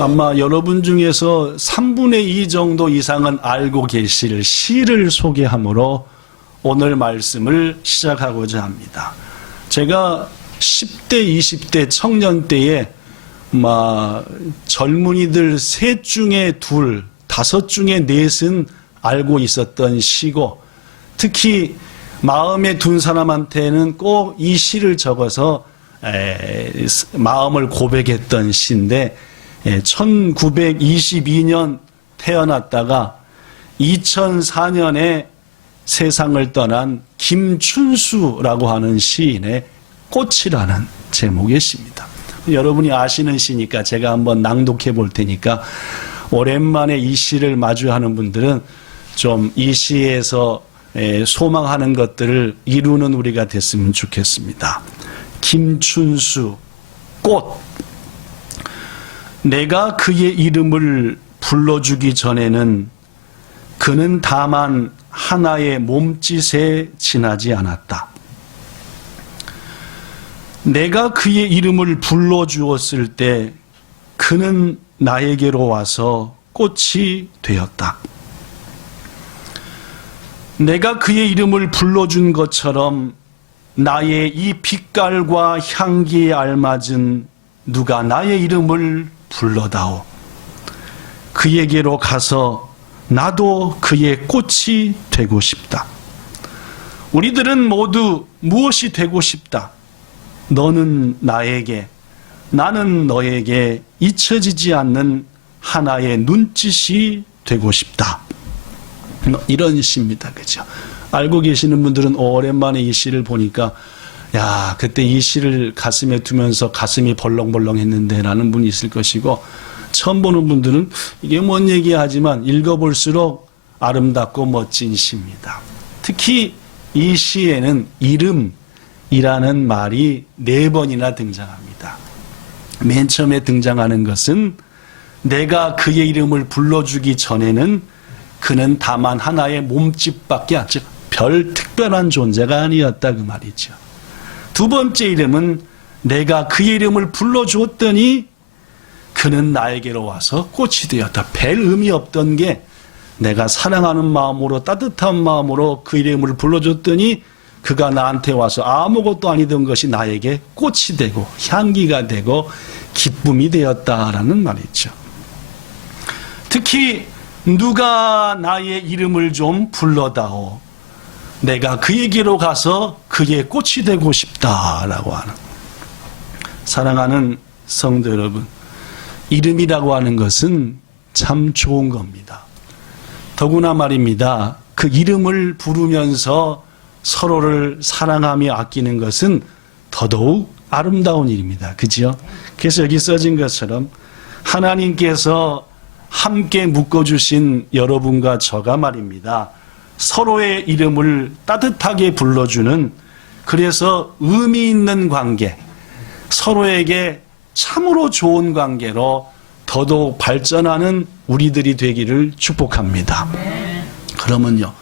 아마 여러분 중에서 3분의 2 정도 이상은 알고 계실 시를 소개함으로 오늘 말씀을 시작하고자 합니다. 제가 10대, 20대 청년 때에 젊은이들 셋 중에 둘, 다섯 중에 넷은 알고 있었던 시고, 특히 마음에 둔 사람한테는 꼭 이 시를 적어서 마음을 고백했던 시인데, 1922년 태어났다가 2004년에 세상을 떠난 김춘수라고 하는 시인의 꽃이라는 제목의 시입니다. 여러분이 아시는 시니까 제가 한번 낭독해 볼 테니까 오랜만에 이 시를 마주하는 분들은 좀 이 시에서 소망하는 것들을 이루는 우리가 됐으면 좋겠습니다. 김춘수, 꽃. 내가 그의 이름을 불러주기 전에는 그는 다만 하나의 몸짓에 지나지 않았다. 내가 그의 이름을 불러주었을 때 그는 나에게로 와서 꽃이 되었다. 내가 그의 이름을 불러준 것처럼 나의 이 빛깔과 향기에 알맞은 누가 나의 이름을 불러다오. 그에게로 가서 나도 그의 꽃이 되고 싶다. 우리들은 모두 무엇이 되고 싶다. 너는 나에게, 나는 너에게 잊혀지지 않는 하나의 눈짓이 되고 싶다. 이런 시입니다. 그죠? 알고 계시는 분들은 오랜만에 이 시를 보니까 야, 그때 이 시를 가슴에 두면서 가슴이 벌렁벌렁 했는데 라는 분이 있을 것이고, 처음 보는 분들은 이게 뭔 얘기하지만 읽어볼수록 아름답고 멋진 시입니다. 특히 이 시에는 이름이라는 말이 4번이나 등장합니다. 맨 처음에 등장하는 것은 내가 그의 이름을 불러주기 전에는 그는 다만 하나의 몸짓밖에, 즉 별 특별한 존재가 아니었다 그 말이죠. 두 번째 이름은 내가 그의 이름을 불러주었더니 그는 나에게로 와서 꽃이 되었다. 별 의미 없던 게 내가 사랑하는 마음으로, 따뜻한 마음으로 그 이름을 불러줬더니 그가 나한테 와서 아무것도 아니던 것이 나에게 꽃이 되고 향기가 되고 기쁨이 되었다라는 말이죠. 특히 누가 나의 이름을 좀 불러다오. 내가 그에게로 가서 그의 꽃이 되고 싶다라고 하는. 사랑하는 성도 여러분, 이름이라고 하는 것은 참 좋은 겁니다. 더구나 말입니다. 그 이름을 부르면서 서로를 사랑하며 아끼는 것은 더더욱 아름다운 일입니다. 그죠? 그래서 여기 써진 것처럼 하나님께서 함께 묶어주신 여러분과 저가 말입니다. 서로의 이름을 따뜻하게 불러주는, 그래서 의미 있는 관계, 서로에게 참으로 좋은 관계로 더더욱 발전하는 우리들이 되기를 축복합니다. 그러면요,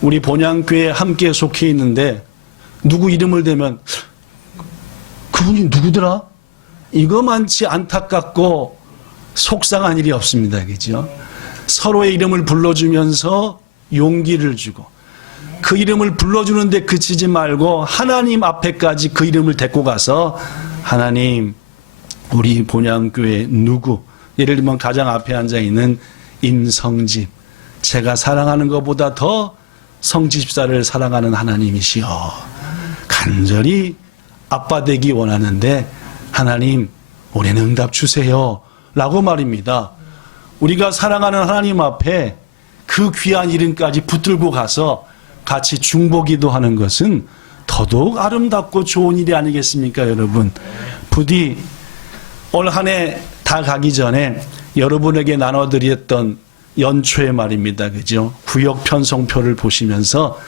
우리 본향교회에 함께 속해 있는데 누구 이름을 대면 그분이 누구더라? 이거만치 안타깝고 속상한 일이 없습니다. 그죠? 서로의 이름을 불러주면서 용기를 주고, 그 이름을 불러주는데 그치지 말고 하나님 앞에까지 그 이름을 데리고 가서 하나님, 우리 본향교회 누구, 예를 들면 가장 앞에 앉아있는 임성집, 제가 사랑하는 것보다 더 성집사를 사랑하는 하나님이시여, 간절히 아빠 되기 원하는데 하나님 올해는 응답 주세요 라고 말입니다. 우리가 사랑하는 하나님 앞에 그 귀한 이름까지 붙들고 가서 같이 중보기도 하는 것은 더더욱 아름답고 좋은 일이 아니겠습니까, 여러분? 부디 올 한 해 다 가기 전에 여러분에게 나눠드렸던 연초의 말입니다. 그죠? 구역 편성표를 보시면서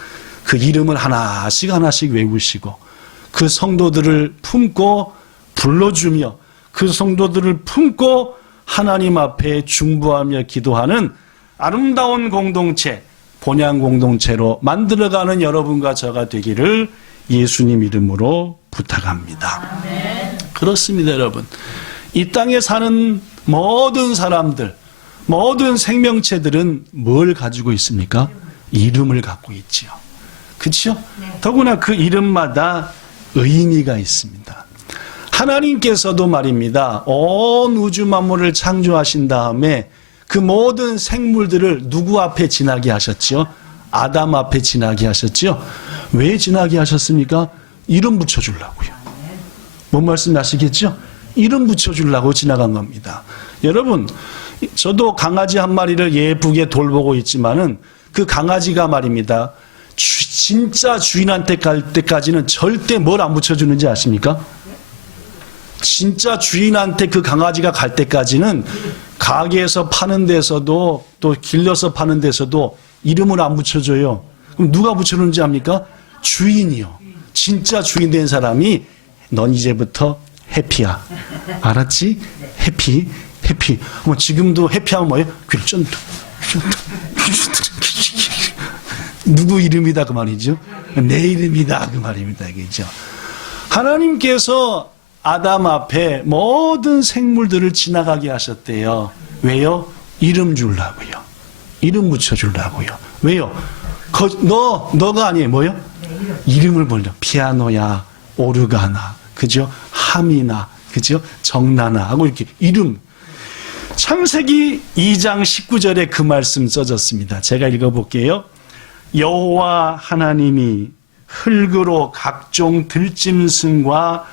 그 이름을 하나씩 하나씩 외우시고 그 성도들을 품고 불러주며 그 성도들을 품고 하나님 앞에 중보하며 기도하는 아름다운 공동체, 본향 공동체로 만들어가는 여러분과 저가 되기를 예수님 이름으로 부탁합니다. 아멘. 그렇습니다, 여러분. 이 땅에 사는 모든 사람들, 모든 생명체들은 뭘 가지고 있습니까? 이름을 갖고 있지요. 그렇죠? 더구나 그 이름마다 의미가 있습니다. 하나님께서도 말입니다. 온 우주 만물을 창조하신 다음에 그 모든 생물들을 누구 앞에 지나게 하셨죠? 아담 앞에 지나게 하셨죠? 왜 지나게 하셨습니까? 이름 붙여주려고요. 뭔 말씀 아시겠죠? 이름 붙여주려고 지나간 겁니다. 여러분, 저도 강아지 한 마리를 예쁘게 돌보고 있지만은 그 강아지가 말입니다. 진짜 주인한테 갈 때까지는 절대 뭘 안 붙여주는지 아십니까? 진짜 주인한테 그 강아지가 갈 때까지는 가게에서 파는 데서도 또 길러서 파는 데서도 이름을 안 붙여줘요. 그럼 누가 붙여주는지 압니까? 주인이요. 진짜 주인 된 사람이 넌 이제부터 해피야. 알았지? 해피. 해피. 뭐 지금도 해피하면 뭐예요? 귤전도. 누구 이름이다 그 말이죠? 내 이름이다 그 말입니다. 그죠? 하나님께서 아담 앞에 모든 생물들을 지나가게 하셨대요. 왜요? 이름 주려고요. 이름 붙여주려고요. 왜요? 너가 아니에요. 뭐요? 이름을 불러. 피아노야, 오르가나, 그죠? 함이나, 그죠? 정나나 하고 이렇게 이름. 창세기 2장 19절에 그 말씀 써졌습니다. 제가 읽어볼게요. 여호와 하나님이 흙으로 각종 들짐승과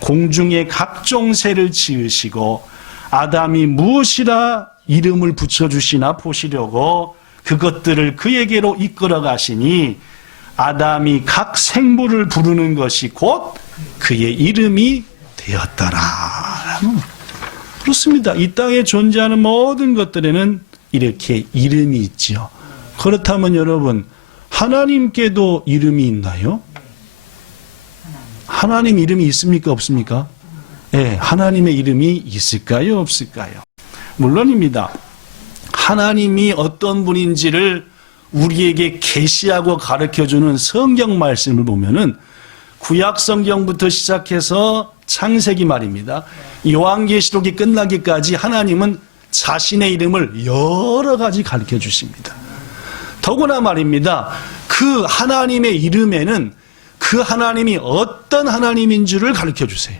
공중의 각종 새를 지으시고 아담이 무엇이라 이름을 붙여주시나 보시려고 그것들을 그에게로 이끌어 가시니 아담이 각 생물을 부르는 것이 곧 그의 이름이 되었더라. 그렇습니다. 이 땅에 존재하는 모든 것들에는 이렇게 이름이 있죠. 그렇다면 여러분, 하나님께도 이름이 있나요? 하나님 이름이 있습니까? 없습니까? 네, 하나님의 이름이 있을까요? 없을까요? 물론입니다. 하나님이 어떤 분인지를 우리에게 계시하고 가르쳐주는 성경 말씀을 보면은 구약 성경부터 시작해서 창세기 말입니다. 요한계시록이 끝나기까지 하나님은 자신의 이름을 여러 가지 가르쳐 주십니다. 더구나 말입니다. 그 하나님의 이름에는 그 하나님이 어떤 하나님인 줄을 가르쳐 주세요.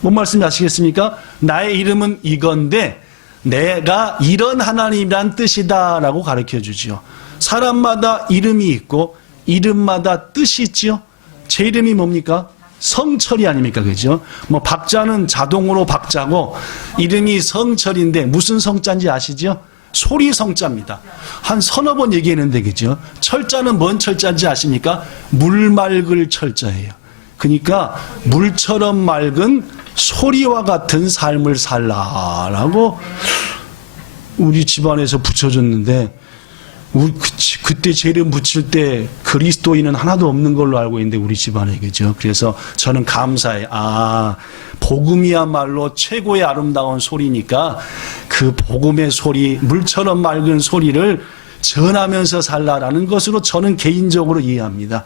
뭔 말씀 아시겠습니까? 나의 이름은 이건데 내가 이런 하나님이란 뜻이다 라고 가르쳐 주지요. 사람마다 이름이 있고 이름마다 뜻이 있지요. 제 이름이 뭡니까? 성철이 아닙니까? 그죠? 뭐 박자는 자동으로 박자고 이름이 성철인데 무슨 성자인지 아시죠? 소리 성자입니다. 한 서너 번 얘기했는데 그죠? 철자는 뭔 철자인지 아십니까? 물 맑을 철자예요. 그러니까 물처럼 맑은 소리와 같은 삶을 살라라고 우리 집안에서 붙여줬는데 그때 제 이름 붙일 때 그리스도인은 하나도 없는 걸로 알고 있는데 우리 집안에 그죠? 그래서 저는 감사해. 복음이야말로 최고의 아름다운 소리니까 그 복음의 소리, 물처럼 맑은 소리를 전하면서 살라라는 것으로 저는 개인적으로 이해합니다.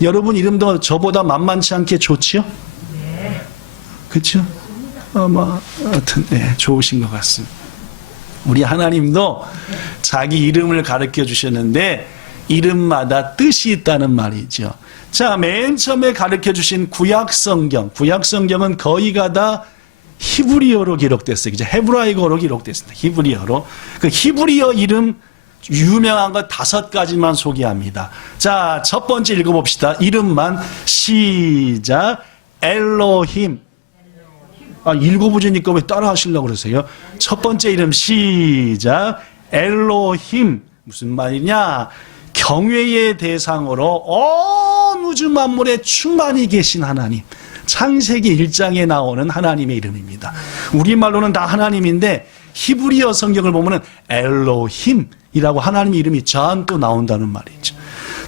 여러분 이름도 저보다 만만치 않게 좋지요? 네. 그렇죠? 아마 하여튼 좋으신 것 같습니다. 우리 하나님도 자기 이름을 가르쳐 주셨는데 이름마다 뜻이 있다는 말이죠. 자, 맨 처음에 가르쳐 주신 구약성경은 거의가 다 히브리어로 기록됐어요. 그죠? 헤브라이어로 기록됐습니다. 히브리어로. 그 히브리어 이름 유명한 거 5가지만 소개합니다. 자, 첫 번째 읽어봅시다. 이름만 시작. 엘로힘. 읽어보자니까 왜 따라 하시려고 그러세요? 첫 번째 이름 시작. 엘로힘. 무슨 말이냐? 경외의 대상으로 온 우주 만물에 충만히 계신 하나님. 창세기 1장에 나오는 하나님의 이름입니다. 우리말로는 다 하나님인데 히브리어 성경을 보면은 엘로힘이라고 하나님의 이름이 잔뜩 나온다는 말이죠.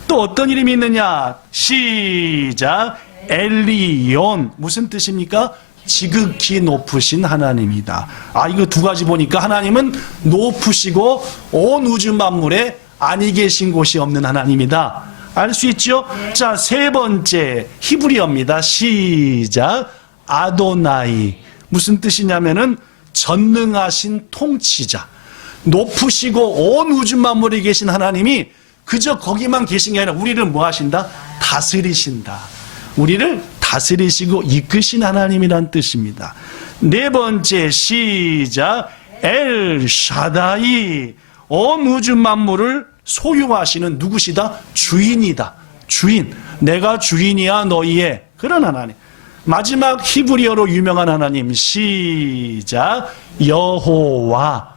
또 어떤 이름이 있느냐? 시작. 엘리온. 무슨 뜻입니까? 지극히 높으신 하나님이다. 이거 2가지 보니까 하나님은 높으시고 온 우주 만물에 아니 계신 곳이 없는 하나님이다. 알 수 있죠? 자, 3번째 히브리어입니다. 시작. 아도나이. 무슨 뜻이냐면은 전능하신 통치자, 높으시고 온 우주 만물에 계신 하나님이 그저 거기만 계신 게 아니라 우리를 뭐 하신다? 다스리신다. 우리를 다스리시고 이끄신 하나님이란 뜻입니다. 네 번째, 시작. 엘샤다이, 온 우주 만물을 소유하시는 누구시다? 주인이다. 주인. 내가 주인이야 너희의 그런 하나님. 마지막 히브리어로 유명한 하나님, 시작. 여호와.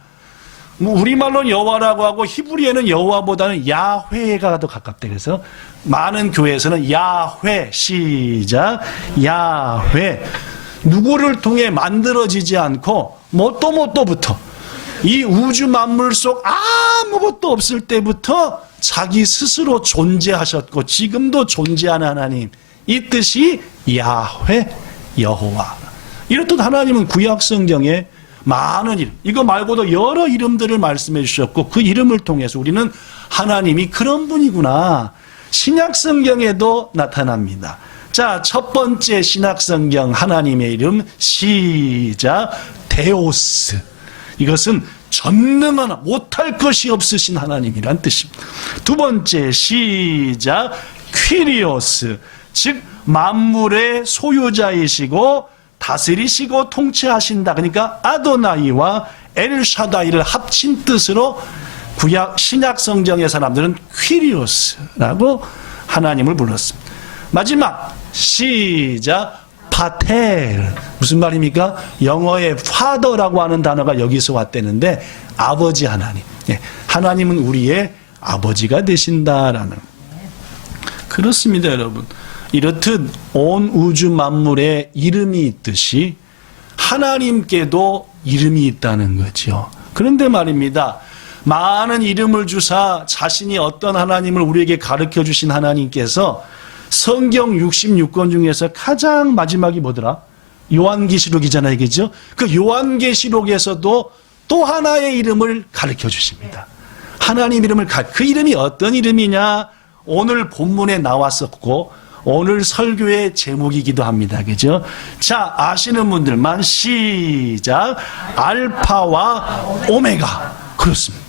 우리말로는 여호와라고 하고 히브리어는 여호와보다는 야훼가 더 가깝다. 그래서 많은 교회에서는 야훼, 시작. 야훼. 누구를 통해 만들어지지 않고 또부터 이 우주 만물 속 아무것도 없을 때부터 자기 스스로 존재하셨고 지금도 존재하는 하나님, 이 뜻이 야훼, 여호와. 이렇듯 하나님은 구약 성경에 많은 이름, 이거 말고도 여러 이름들을 말씀해 주셨고 그 이름을 통해서 우리는 하나님이 그런 분이구나, 신약 성경에도 나타납니다. 자, 첫 번째 신약 성경 하나님의 이름, 시작. 데오스. 이것은 전능한, 못할 것이 없으신 하나님이란 뜻입니다. 두 번째, 시작. 퀴리오스. 즉 만물의 소유자이시고 다스리시고 통치하신다. 그러니까 아도나이와 엘샤다이를 합친 뜻으로 구약 신약 성경의 사람들은 퀴리오스라고 하나님을 불렀습니다. 마지막, 시작. 파텔. 무슨 말입니까? 영어의 father라고 하는 단어가 여기서 왔다는데 아버지 하나님. 하나님은 우리의 아버지가 되신다라는. 그렇습니다, 여러분. 이렇듯 온 우주 만물에 이름이 있듯이 하나님께도 이름이 있다는 거죠. 그런데 말입니다, 많은 이름을 주사 자신이 어떤 하나님을 우리에게 가르쳐 주신 하나님께서 성경 66권 중에서 가장 마지막이 뭐더라? 요한계시록이잖아요, 그죠? 그 요한계시록에서도 또 하나의 이름을 가르쳐 주십니다. 하나님 이름을 그 이름이 어떤 이름이냐? 오늘 본문에 나왔었고 오늘 설교의 제목이기도 합니다. 그죠? 자, 아시는 분들만 시작. 알파와 오메가. 그렇습니다.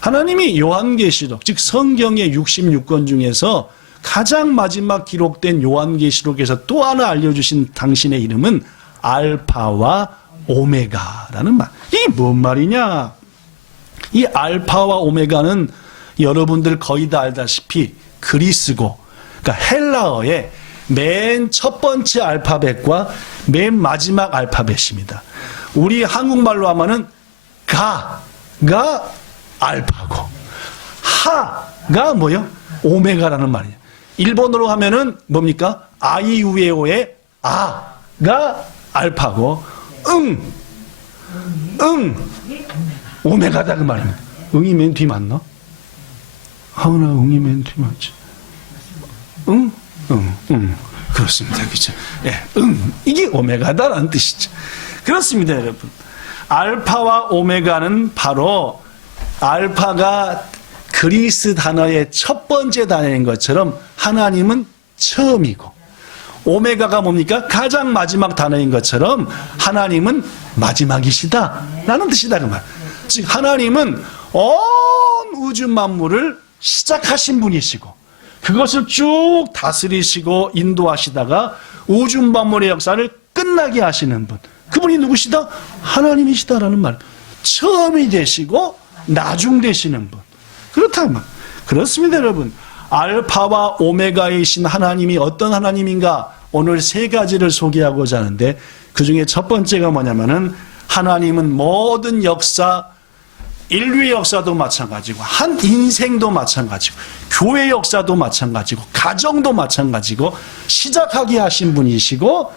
하나님이 요한계시록, 즉 성경의 66권 중에서 가장 마지막 기록된 요한계시록에서 또 하나 알려주신 당신의 이름은 알파와 오메가라는 말. 이게 뭔 말이냐? 이 알파와 오메가는 여러분들 거의 다 알다시피 그리스고, 그러니까 헬라어의 맨 첫 번째 알파벳과 맨 마지막 알파벳입니다. 우리 한국말로 하면은 가가 알파고 하가 뭐요? 오메가라는 말이에요. 일본어로 하면은 뭡니까? 아이우에오의 아가 알파고 오메가다 그 말입니다. 응이 맨 뒤 맞나? 하은아, 응이 맨 뒤 맞지? 그렇습니다. 그죠? 예, 이게 오메가다라는 뜻이죠. 그렇습니다, 여러분. 알파와 오메가는 바로 알파가 그리스 단어의 첫 번째 단어인 것처럼 하나님은 처음이고, 오메가가 뭡니까? 가장 마지막 단어인 것처럼 하나님은 마지막이시다 라는 뜻이다 그 말. 즉 하나님은 온 우주 만물을 시작하신 분이시고 그것을 쭉 다스리시고 인도하시다가 우주 만물의 역사를 끝나게 하시는 분, 그분이 누구시다? 하나님이시다라는 말. 처음이 되시고 나중 되시는 분. 그렇다면 그렇습니다, 여러분. 알파와 오메가이신 하나님이 어떤 하나님인가? 오늘 세 가지를 소개하고자 하는데 그 중에 첫 번째가 뭐냐면은 하나님은 모든 역사, 인류의 역사도 마찬가지고 한 인생도 마찬가지고 교회 역사도 마찬가지고 가정도 마찬가지고 시작하게 하신 분이시고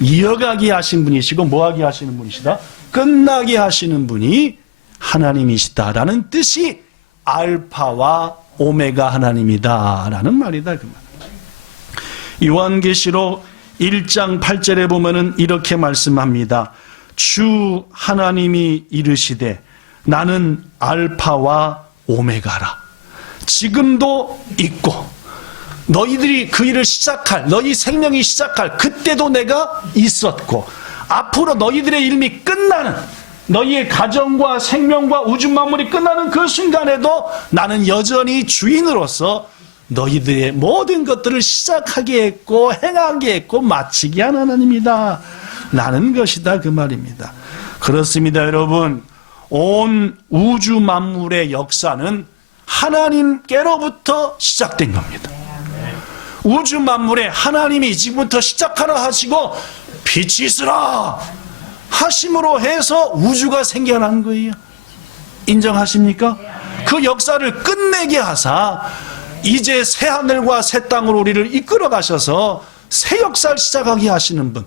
이어가게 하신 분이시고 뭐하게 하시는 분이시다? 끝나게 하시는 분이 하나님이시다라는 뜻이 알파와 오메가 하나님이다라는 말이다 그 말. 요한계시록 1장 8절에 보면은 이렇게 말씀합니다. 주 하나님이 이르시되 나는 알파와 오메가라. 지금도 있고 너희들이 그 일을 시작할, 너희 생명이 시작할 그때도 내가 있었고 앞으로 너희들의 이름이 끝나는, 너희의 가정과 생명과 우주 만물이 끝나는 그 순간에도 나는 여전히 주인으로서 너희들의 모든 것들을 시작하게 했고 행하게 했고 마치게 한 하나님이다 라는 것이다, 그 말입니다. 그렇습니다, 여러분. 온 우주 만물의 역사는 하나님께로부터 시작된 겁니다. 우주 만물에 하나님이 지금부터 시작하라 하시고 빛이 있으라 하심으로 해서 우주가 생겨난 거예요. 인정하십니까? 그 역사를 끝내게 하사 이제 새 하늘과 새 땅으로 우리를 이끌어 가셔서 새 역사를 시작하게 하시는 분,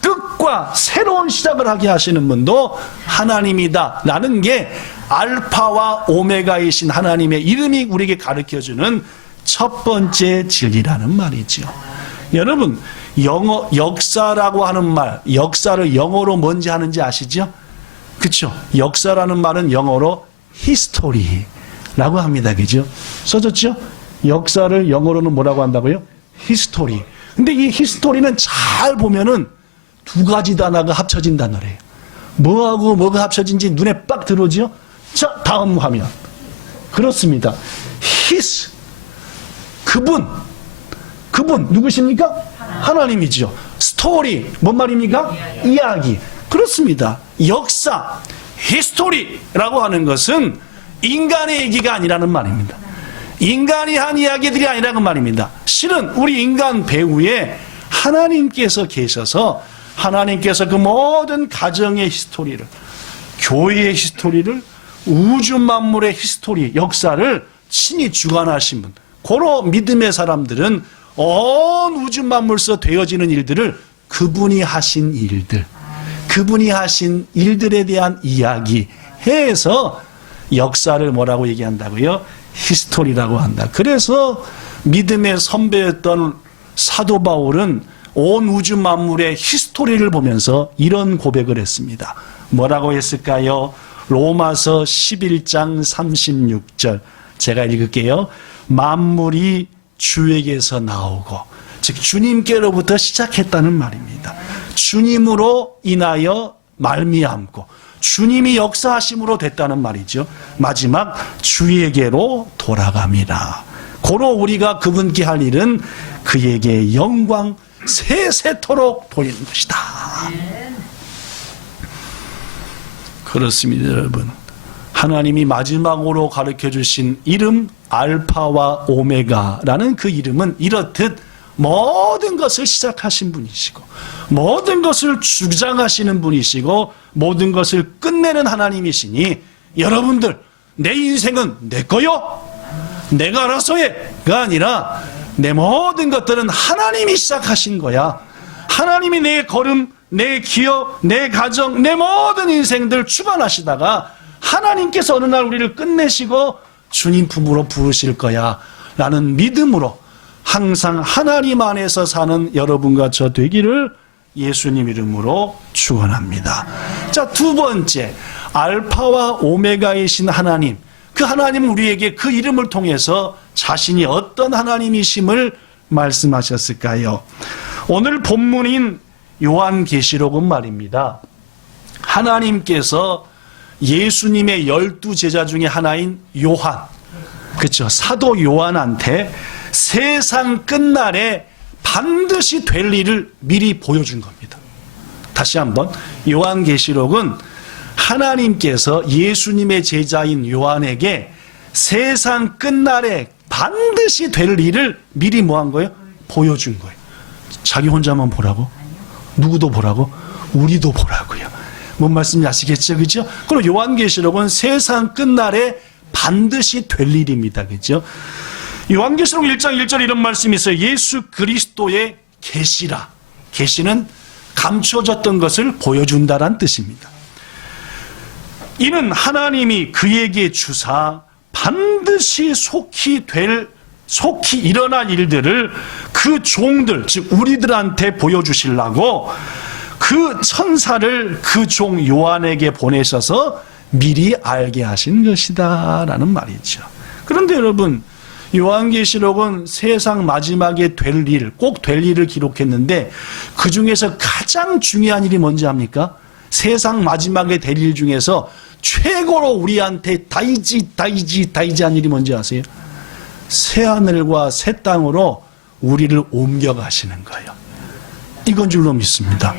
끝과 새로운 시작을 하게 하시는 분도 하나님이다 라는 게 알파와 오메가이신 하나님의 이름이 우리에게 가르쳐주는 첫 번째 진리라는 말이죠. 여러분, 역사라고 하는 말, 역사를 영어로 뭔지 하는지 아시죠? 그렇죠? 역사라는 말은 영어로 history라고 합니다. 그죠? 써졌죠? 역사를 영어로는 뭐라고 한다고요? history. 근데 이 history는 잘 보면은 두 가지 단어가 합쳐진 단어래요. 뭐하고 뭐가 합쳐진지 눈에 빡 들어오죠? 자, 다음 화면. 그렇습니다. his. 그분 누구십니까? 하나님이죠. 스토리, 뭔 말입니까? 이야기. 그렇습니다. 역사, 히스토리라고 하는 것은 인간의 얘기가 아니라는 말입니다. 인간이 한 이야기들이 아니라는 말입니다. 실은 우리 인간 배후에 하나님께서 계셔서 하나님께서 그 모든 가정의 히스토리를, 교회의 히스토리를, 우주 만물의 히스토리, 역사를 친히 주관하신 분, 고로 믿음의 사람들은 온 우주 만물에서 되어지는 일들을 그분이 하신 일들, 그분이 하신 일들에 대한 이야기 해서 역사를 뭐라고 얘기한다고요? 히스토리라고 한다. 그래서 믿음의 선배였던 사도 바울은 온 우주 만물의 히스토리를 보면서 이런 고백을 했습니다. 뭐라고 했을까요? 로마서 11장 36절 제가 읽을게요. 만물이 주에게서 나오고, 즉 주님께로부터 시작했다는 말입니다. 주님으로 인하여 말미암고 주님이 역사하심으로 됐다는 말이죠. 마지막 주에게로 돌아갑니다. 고로 우리가 그분께 할 일은 그에게 영광 세세토록 돌리는 것이다. 그렇습니다, 여러분. 하나님이 마지막으로 가르쳐 주신 이름 알파와 오메가라는 그 이름은 이렇듯 모든 것을 시작하신 분이시고 모든 것을 주장하시는 분이시고 모든 것을 끝내는 하나님이시니 여러분들, 내 인생은 내 거요, 내가 알아서 해가 아니라 내 모든 것들은 하나님이 시작하신 거야. 하나님이 내 걸음, 내 기업, 내 가정, 내 모든 인생들 주관하시다가 하나님께서 어느 날 우리를 끝내시고 주님 품으로 부르실 거야 라는 믿음으로 항상 하나님 안에서 사는 여러분과 저 되기를 예수님 이름으로 축원합니다. 자, 두 번째, 알파와 오메가이신 하나님, 그 하나님은 우리에게 그 이름을 통해서 자신이 어떤 하나님이심을 말씀하셨을까요? 오늘 본문인 요한계시록은 말입니다, 하나님께서 예수님의 12제자 중에 하나인 요한, 그렇죠, 사도 요한한테 세상 끝날에 반드시 될 일을 미리 보여준 겁니다. 다시 한번, 요한계시록은 하나님께서 예수님의 제자인 요한에게 세상 끝날에 반드시 될 일을 미리 뭐 한 거예요? 보여준 거예요. 자기 혼자만 보라고? 누구도 보라고? 우리도 보라고요. 뭔 말씀인지 아시겠죠? 그죠? 그리고 요한계시록은 세상 끝날에 반드시 될 일입니다. 그죠? 요한계시록 1장 1절 이런 말씀이 있어요. 예수 그리스도의 계시라. 계시는 감춰졌던 것을 보여준다란 뜻입니다. 이는 하나님이 그에게 주사 반드시 속히 일어날 일들을 그 종들, 즉 우리들한테 보여주시려고 그 천사를 그 종 요한에게 보내셔서 미리 알게 하신 것이다 라는 말이죠. 그런데 여러분, 요한계시록은 세상 마지막에 될 일, 꼭 될 일을 기록했는데 그 중에서 가장 중요한 일이 뭔지 압니까? 세상 마지막에 될 일 중에서 최고로 우리한테 다이지한 일이 뭔지 아세요? 새하늘과 새 땅으로 우리를 옮겨가시는 거예요. 이건 줄로 믿습니다.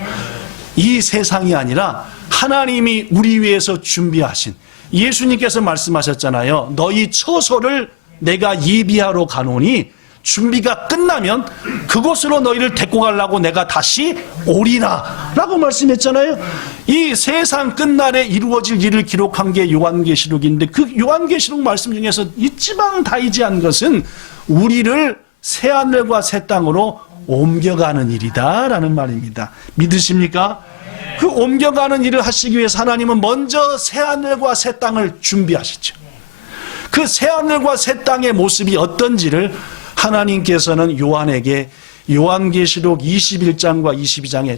이 세상이 아니라 하나님이 우리 위해서 준비하신, 예수님께서 말씀하셨잖아요. 너희 처소를 내가 예비하러 가노니 준비가 끝나면 그곳으로 너희를 데리고 가려고 내가 다시 오리라 라고 말씀했잖아요. 이 세상 끝날에 이루어질 일을 기록한 게 요한계시록인데, 그 요한계시록 말씀 중에서 이지방 다이지한 것은 우리를 새하늘과 새 땅으로 옮겨가는 일이다 라는 말입니다. 믿으십니까? 그 옮겨가는 일을 하시기 위해서 하나님은 먼저 새하늘과 새 땅을 준비하시죠. 그 새하늘과 새 땅의 모습이 어떤지를 하나님께서는 요한에게 요한계시록 21장과 22장에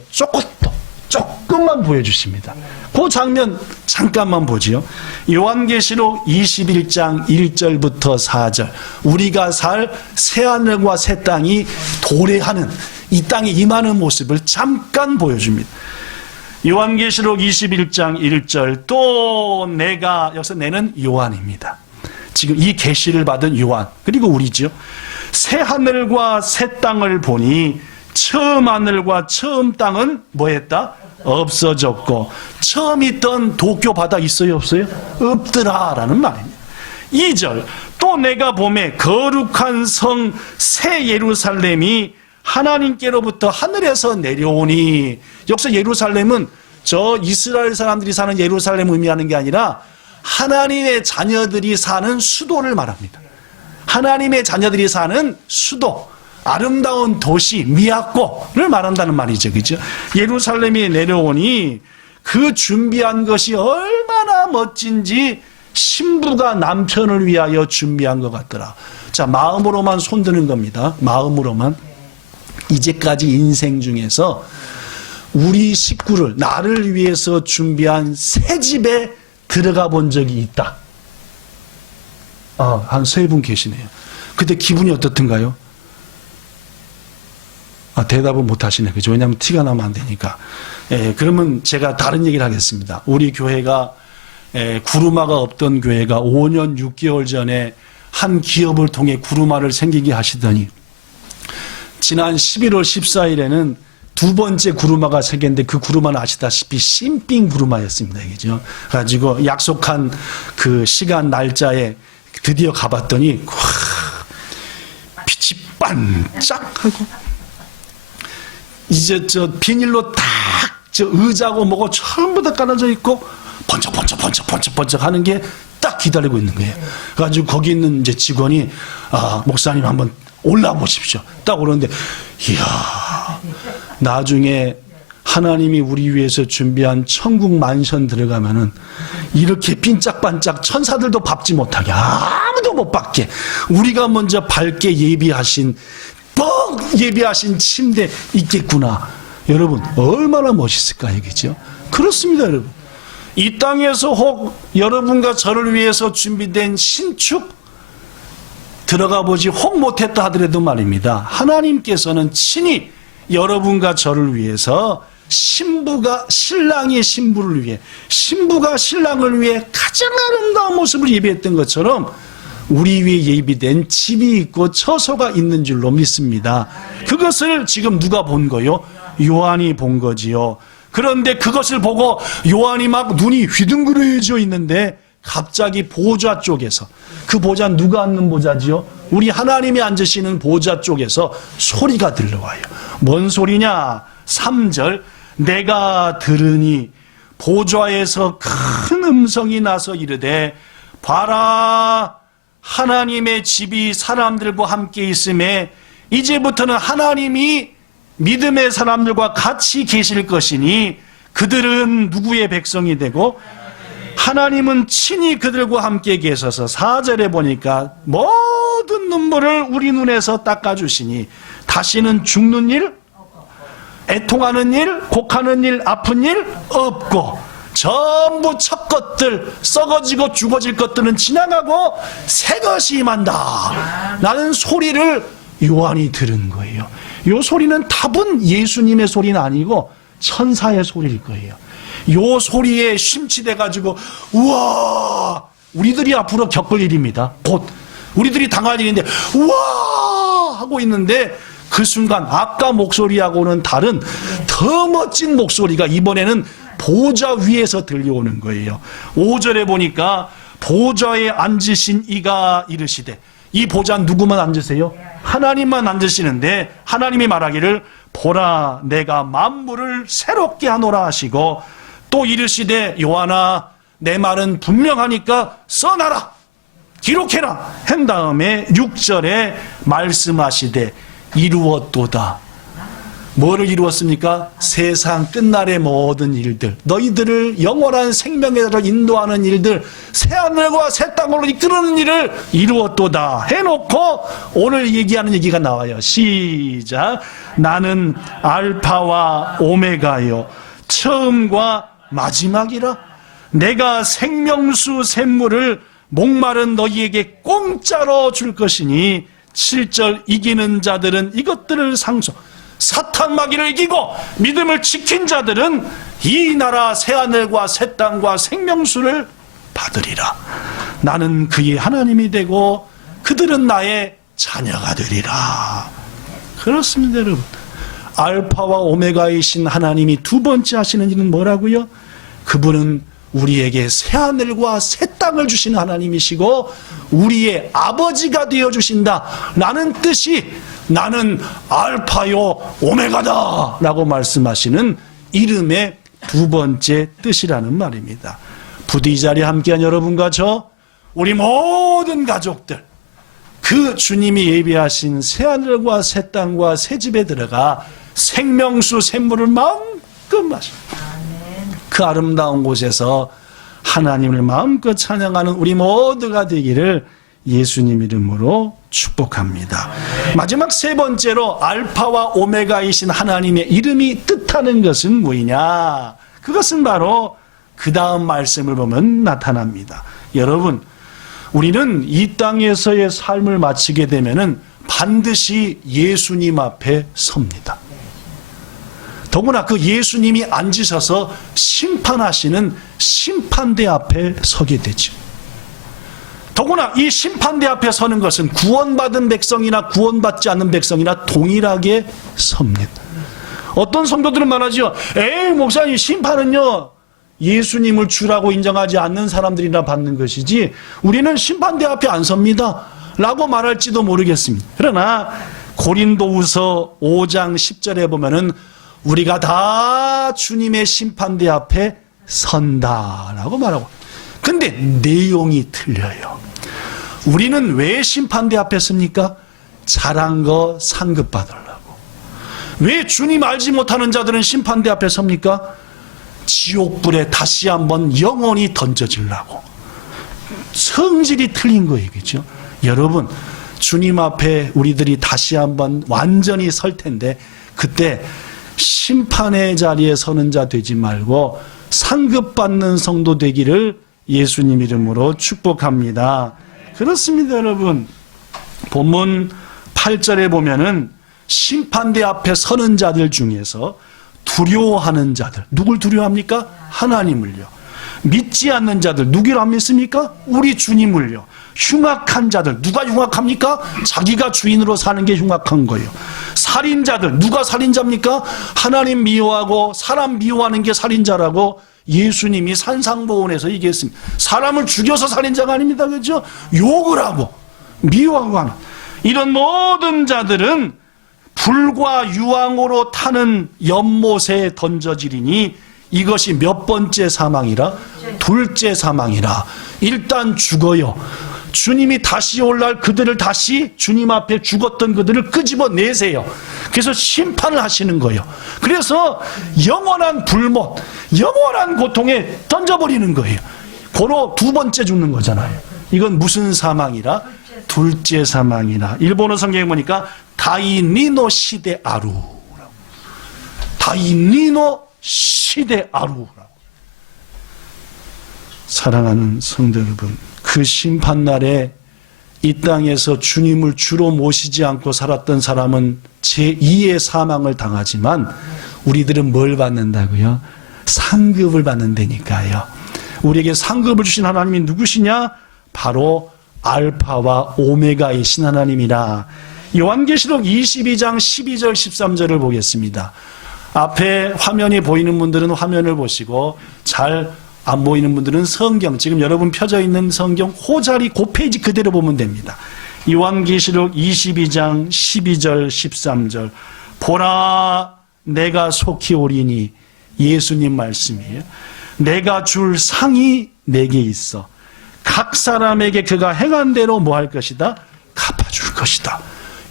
조금만 보여주십니다. 그 장면 잠깐만 보지요. 요한계시록 21장 1절부터 4절, 우리가 살 새하늘과 새 땅이 도래하는, 이 땅에 임하는 모습을 잠깐 보여줍니다. 요한계시록 21장 1절, 또 내가, 여기서 내는 요한입니다. 지금 이 계시를 받은 요한, 그리고 우리죠. 새 하늘과 새 땅을 보니 처음 하늘과 처음 땅은 뭐했다? 없어졌고 처음 있던 도쿄 바다 있어요 없어요? 없더라 라는 말입니다. 2절, 또 내가 보매 거룩한 성 새 예루살렘이 하나님께로부터 하늘에서 내려오니, 여기서 예루살렘은 저 이스라엘 사람들이 사는 예루살렘을 의미하는 게 아니라 하나님의 자녀들이 사는 수도를 말합니다. 하나님의 자녀들이 사는 수도, 아름다운 도시 미야코를 말한다는 말이죠. 그죠? 예루살렘이 내려오니 그 준비한 것이 얼마나 멋진지 신부가 남편을 위하여 준비한 것 같더라. 자, 마음으로만 손드는 겁니다. 마음으로만. 이제까지 인생 중에서 우리 식구를, 나를 위해서 준비한 새 집에 들어가 본 적이 있다. 한 3분 계시네요. 그때 기분이 어떻던가요? 대답을 못 하시네. 그죠? 왜냐하면 티가 나면 안 되니까. 그러면 제가 다른 얘기를 하겠습니다. 우리 교회가, 구루마가 없던 교회가 5년 6개월 전에 한 기업을 통해 구루마를 생기게 하시더니, 지난 11월 14일에는 두 번째 구루마가 생겼는데, 그 구루마는 아시다시피 신빙 구루마였습니다. 그죠? 가지고 약속한 그 시간 날짜에 드디어 가봤더니 빛이 반짝하고, 이제 저 비닐로 딱 저 의자고 뭐고 전부 다 깔아져 있고 번쩍 하는 게 딱 기다리고 있는 거예요. 그래가지고 거기 있는 이제 직원이, 목사님 한번 올라 보십시오. 딱 오는데, 이야, 나중에 하나님이 우리 위해서 준비한 천국 만션 들어가면은 이렇게 빈짝반짝 천사들도 밟지 못하게, 아무도 못 밟게, 우리가 먼저 밟게 예비하신 침대 있겠구나. 여러분, 얼마나 멋있을까 얘기죠. 그렇습니다. 여러분, 이 땅에서 혹 여러분과 저를 위해서 준비된 신축 들어가 보지 혹 못했다 하더라도 말입니다, 하나님께서는 친히 여러분과 저를 위해서 신랑이 신부를 위해, 신부가 신랑을 위해 가장 아름다운 모습을 예비했던 것처럼 우리 위에 예비된 집이 있고 처소가 있는 줄로 믿습니다. 그것을 지금 누가 본 거요? 요한이 본 거지요. 그런데 그것을 보고 요한이 막 눈이 휘둥그레져 있는데, 갑자기 보좌 쪽에서, 그 보좌는 누가 앉는 보좌지요? 우리 하나님이 앉으시는 보좌 쪽에서 소리가 들려와요. 뭔 소리냐? 3절, 내가 들으니 보좌에서 큰 음성이 나서 이르되, 봐라, 하나님의 집이 사람들과 함께 있음에 이제부터는 하나님이 믿음의 사람들과 같이 계실 것이니 그들은 누구의 백성이 되고 하나님은 친히 그들과 함께 계셔서, 4절에 보니까 모든 눈물을 우리 눈에서 닦아주시니 다시는 죽는 일, 애통하는 일, 곡하는 일, 아픈 일 없고, 전부 첫 것들, 썩어지고 죽어질 것들은 지나가고 새 것이 임한다 라는 소리를 요한이 들은 거예요. 이 소리는 답은 예수님의 소리는 아니고 천사의 소리일 거예요. 이 소리에 심취돼 가지고 우와, 우리들이 앞으로 겪을 일입니다. 곧 우리들이 당할 일인데 우와 하고 있는데 그 순간 아까 목소리하고는 다른 더 멋진 목소리가 이번에는 보좌 위에서 들려오는 거예요. 5절에 보니까 보좌에 앉으신 이가 이르시되, 이 보좌는 누구만 앉으세요? 하나님만 앉으시는데 하나님이 말하기를 보라 내가 만물을 새롭게 하노라 하시고, 또 이르시되 요한아 내 말은 분명하니까 써놔라, 기록해라 한 다음에 6절에 말씀하시되 이루었도다. 뭐를 이루었습니까? 세상 끝날의 모든 일들, 너희들을 영원한 생명에로 인도하는 일들, 새하늘과 새 땅으로 이끄는 일을 이루었도다 해놓고 오늘 얘기하는 얘기가 나와요. 시작. 나는 알파와 오메가요 처음과 마지막이라. 내가 생명수 샘물을 목마른 너희에게 공짜로 줄 것이니 7절 이기는 자들은 이것들을 상속, 사탄 마귀를 이기고 믿음을 지킨 자들은 이 나라 새하늘과 새 땅과 생명수를 받으리라. 나는 그의 하나님이 되고 그들은 나의 자녀가 되리라. 그렇습니다, 여러분. 알파와 오메가이신 하나님이 두 번째 하시는 일은 뭐라고요? 그분은 우리에게 새하늘과 새 땅을 주시는 하나님이시고 우리의 아버지가 되어주신다 라는 뜻이, 나는 알파요 오메가다 라고 말씀하시는 이름의 두 번째 뜻이라는 말입니다. 부디 이 자리에 함께한 여러분과 저, 우리 모든 가족들, 그 주님이 예비하신 새하늘과 새 땅과 새 집에 들어가 생명수 샘물을 마음껏 마십니다. 그 아름다운 곳에서 하나님을 마음껏 찬양하는 우리 모두가 되기를 예수님 이름으로 축복합니다. 마지막 세 번째로 알파와 오메가이신 하나님의 이름이 뜻하는 것은 뭐냐? 그것은 바로 그 다음 말씀을 보면 나타납니다. 여러분, 우리는 이 땅에서의 삶을 마치게 되면은 반드시 예수님 앞에 섭니다. 더구나 그 예수님이 앉으셔서 심판하시는 심판대 앞에 서게 되죠. 더구나 이 심판대 앞에 서는 것은 구원받은 백성이나 구원받지 않는 백성이나 동일하게 섭니다. 어떤 성도들은 말하죠. 에이 목사님, 심판은요 예수님을 주라고 인정하지 않는 사람들이나 받는 것이지 우리는 심판대 앞에 안 섭니다 라고 말할지도 모르겠습니다. 그러나 고린도후서 5장 10절에 보면은 우리가 다 주님의 심판대 앞에 선다라고 말하고, 근데 내용이 틀려요. 우리는 왜 심판대 앞에 섭니까? 잘한 거 상급 받으려고. 왜 주님 알지 못하는 자들은 심판대 앞에 섭니까? 지옥불에 다시 한번 영원히 던져지려고. 성질이 틀린 거예요, 그죠? 여러분, 주님 앞에 우리들이 다시 한번 완전히 설 텐데 그때 심판의 자리에 서는 자 되지 말고 상급받는 성도 되기를 예수님 이름으로 축복합니다. 그렇습니다, 여러분. 본문 8절에 보면은 심판대 앞에 서는 자들 중에서 두려워하는 자들, 누굴 두려워합니까? 하나님을요. 믿지 않는 자들, 누구를 안 믿습니까? 우리 주님을요. 흉악한 자들, 누가 흉악합니까? 자기가 주인으로 사는 게 흉악한 거예요. 살인자들, 누가 살인자입니까? 하나님 미워하고 사람 미워하는 게 살인자라고 예수님이 산상보훈에서 얘기했습니다. 사람을 죽여서 살인자가 아닙니다, 그렇죠? 욕을 하고 미워하고 하는 이런 모든 자들은 불과 유황으로 타는 연못에 던져지리니 이것이 몇 번째 사망이라? 둘째 사망이라. 일단 죽어요. 주님이 다시 올날 그들을 다시 주님 앞에 죽었던 그들을 끄집어내세요. 그래서 심판을 하시는 거예요. 그래서 영원한 불못, 영원한 고통에 던져버리는 거예요. 고로 두 번째 죽는 거잖아요. 이건 무슨 사망이라? 둘째 사망이라. 일본어 성경에 보니까 다이니노 시데 아루. 다이니노 시데 아루라고. 사랑하는 성도 여러분, 그 심판날에 이 땅에서 주님을 주로 모시지 않고 살았던 사람은 제2의 사망을 당하지만 우리들은 뭘 받는다고요? 상급을 받는다니까요. 우리에게 상급을 주신 하나님이 누구시냐? 바로 알파와 오메가이신 하나님이라. 요한계시록 22장 12절 13절을 보겠습니다. 앞에 화면이 보이는 분들은 화면을 보시고, 잘 안 보이는 분들은 성경, 지금 여러분 펴져 있는 성경 그 자리 그 페이지 그대로 보면 됩니다. 요한계시록 22장 12절 13절. 보라, 내가 속히 오리니, 예수님 말씀이에요. 내가 줄 상이 내게 있어. 각 사람에게 그가 행한 대로 뭐 할 것이다? 갚아줄 것이다.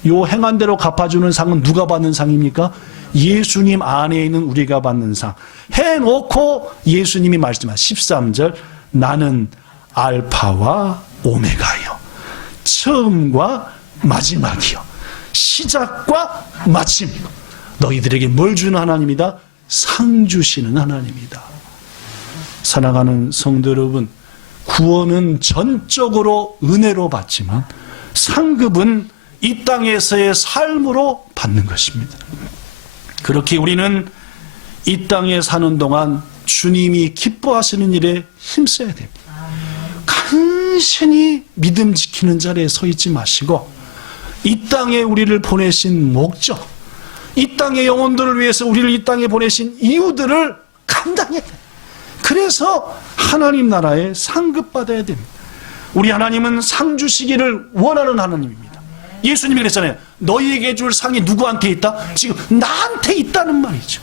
요 행한 대로 갚아주는 상은 누가 받는 상입니까? 예수님 안에 있는 우리가 받는 상. 해놓고 예수님이 말씀한 13절, 나는 알파와 오메가요, 처음과 마지막이요, 시작과 마침이고, 너희들에게 뭘 주는 하나님이다? 상 주시는 하나님이다. 사랑하는 성도 여러분, 구원은 전적으로 은혜로 받지만 상급은 이 땅에서의 삶으로 받는 것입니다. 그렇게 우리는 이 땅에 사는 동안 주님이 기뻐하시는 일에 힘써야 됩니다. 간신히 믿음 지키는 자리에 서 있지 마시고, 이 땅에 우리를 보내신 목적, 이 땅의 영혼들을 위해서 우리를 이 땅에 보내신 이유들을 감당해야 돼요. 그래서 하나님 나라에 상급받아야 됩니다. 우리 하나님은 상 주시기를 원하는 하나님입니다. 예수님이 그랬잖아요. 너희에게 줄 상이 누구한테 있다? 지금 나한테 있다는 말이죠.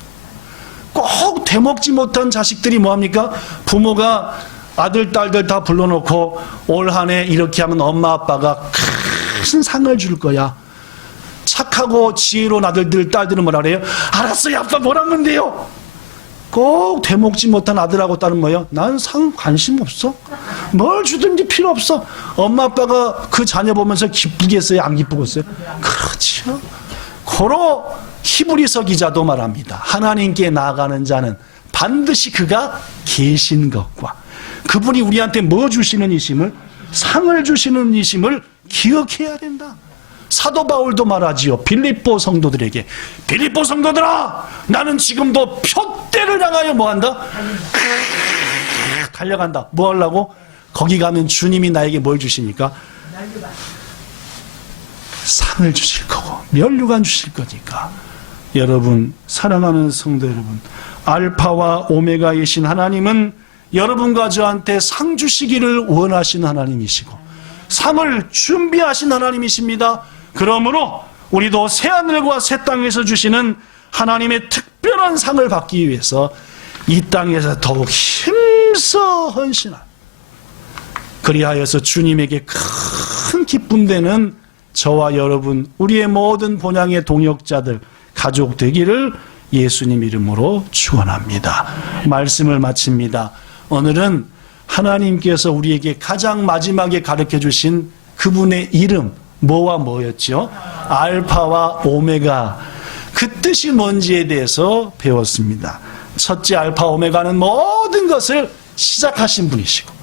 꼭 되먹지 못한 자식들이 뭐합니까? 부모가 아들, 딸들 다 불러놓고 올 한 해 이렇게 하면 엄마 아빠가 큰 상을 줄 거야. 착하고 지혜로운 아들들, 딸들은 뭐라 그래요? 알았어요, 아빠 뭐라면 돼요. 꼭 되먹지 못한 아들하고 딸은 뭐예요? 난 상 관심 없어. 뭘 주든지 필요 없어. 엄마 아빠가 그 자녀 보면서 기쁘겠어요? 안 기쁘겠어요? 그렇죠. 고로 히브리서 기자도 말합니다. 하나님께 나아가는 자는 반드시 그가 계신 것과 그분이 우리한테 뭐 주시는 이심을, 상을 주시는 이심을 기억해야 된다. 사도 바울도 말하지요. 빌립보 성도들에게, 빌립보 성도들아, 나는 지금도 표대를 향하여 뭐한다? 달려간다. 뭐 하려고? 거기 가면 주님이 나에게 뭘 주시니까? 상을 주실 거고 면류관 주실 거니까. 여러분, 사랑하는 성도 여러분, 알파와 오메가이신 하나님은 여러분과 저한테 상 주시기를 원하시는 하나님이시고 상을 준비하신 하나님이십니다. 그러므로 우리도 새하늘과 새 땅에서 주시는 하나님의 특별한 상을 받기 위해서 이 땅에서 더욱 힘써 헌신한, 그리하여서 주님에게 큰 기쁨 되는 저와 여러분, 우리의 모든 본향의 동역자들, 가족 되기를 예수님 이름으로 축원합니다. 말씀을 마칩니다. 오늘은 하나님께서 우리에게 가장 마지막에 가르쳐 주신 그분의 이름, 뭐와 뭐였죠? 알파와 오메가, 그 뜻이 뭔지에 대해서 배웠습니다. 첫째, 알파 오메가는 모든 것을 시작하신 분이시고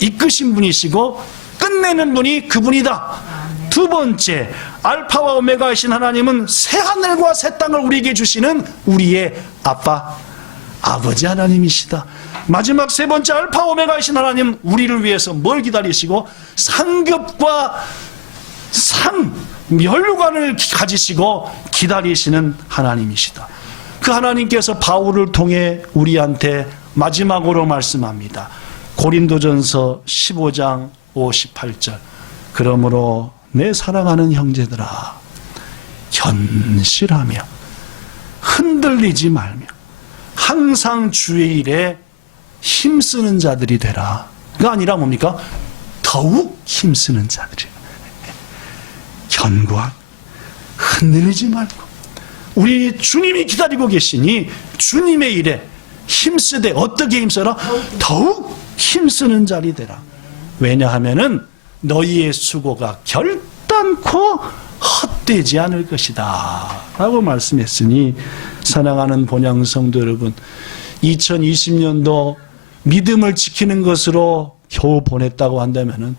이끄신 분이시고 끝내는 분이 그분이다. 두 번째, 알파와 오메가이신 하나님은 새하늘과 새 땅을 우리에게 주시는 우리의 아빠, 아버지 하나님이시다. 마지막 세 번째, 알파 오메가이신 하나님, 우리를 위해서 뭘 기다리시고? 상급과 상, 면류관을 가지시고 기다리시는 하나님이시다. 그 하나님께서 바울을 통해 우리한테 마지막으로 말씀합니다. 고린도전서 15장 58절. 그러므로 내 사랑하는 형제들아, 견실하며 흔들리지 말며 항상 주의 일에 힘쓰는 자들이 되라. 가 아니라 뭡니까? 더욱 힘쓰는 자들이. 견고한, 흔들리지 말고 우리 주님이 기다리고 계시니 주님의 일에 힘쓰되, 어떻게 힘써라? 더욱 힘쓰는 자리 되라. 왜냐하면은 너희의 수고가 결단코 헛되지 않을 것이다 라고 말씀했으니, 사랑하는 본향 성도 여러분, 2020년도 믿음을 지키는 것으로 겨우 보냈다고 한다면은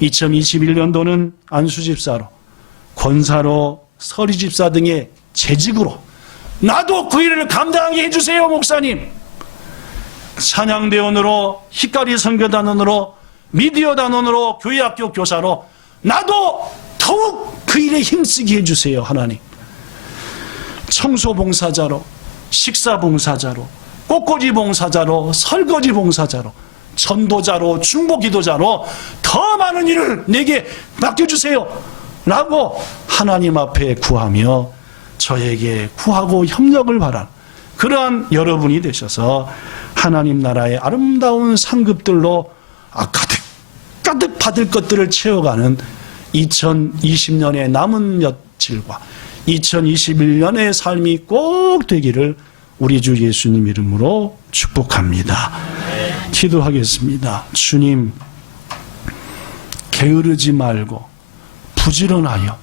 2021년도는 안수집사로, 권사로, 서리집사 등의 재직으로 나도 그 일을 감당하게 해주세요, 목사님. 찬양대원으로, 희까리 선교단원으로, 미디어 단원으로, 교회학교 교사로 나도 더욱 그 일에 힘쓰게 해주세요, 하나님. 청소봉사자로, 식사봉사자로, 꽃꽂이 봉사자로, 설거지 봉사자로, 전도자로, 중보기도자로 더 많은 일을 내게 맡겨주세요 라고 하나님 앞에 구하며 저에게 구하고 협력을 바라는 그러한 여러분이 되셔서 하나님 나라의 아름다운 상급들로 가득 받을 것들을 채워가는 2020년의 남은 며칠과 2021년의 삶이 꼭 되기를 우리 주 예수님 이름으로 축복합니다. 기도하겠습니다. 주님, 게으르지 말고 부지런하여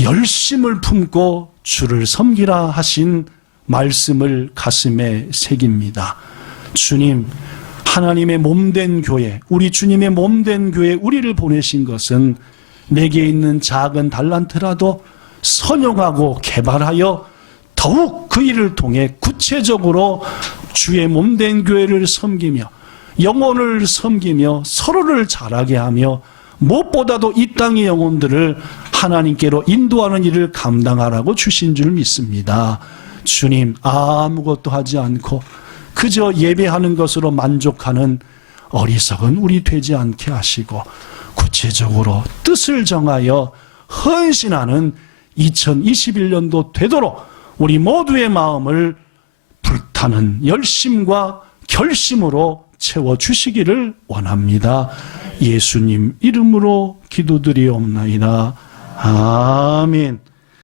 열심을 품고 주를 섬기라 하신 말씀을 가슴에 새깁니다. 주님, 하나님의 몸된 교회, 우리 주님의 몸된 교회 우리를 보내신 것은 내게 있는 작은 달란트라도 선용하고 개발하여 더욱 그 일을 통해 구체적으로 주의 몸된 교회를 섬기며 영혼을 섬기며 서로를 자라게 하며 무엇보다도 이 땅의 영혼들을 하나님께로 인도하는 일을 감당하라고 주신 줄 믿습니다. 주님, 아무것도 하지 않고 그저 예배하는 것으로 만족하는 어리석은 우리 되지 않게 하시고 구체적으로 뜻을 정하여 헌신하는 2021년도 되도록 우리 모두의 마음을 불타는 열심과 결심으로 채워주시기를 원합니다. 예수님 이름으로 기도드리옵나이다. 아멘.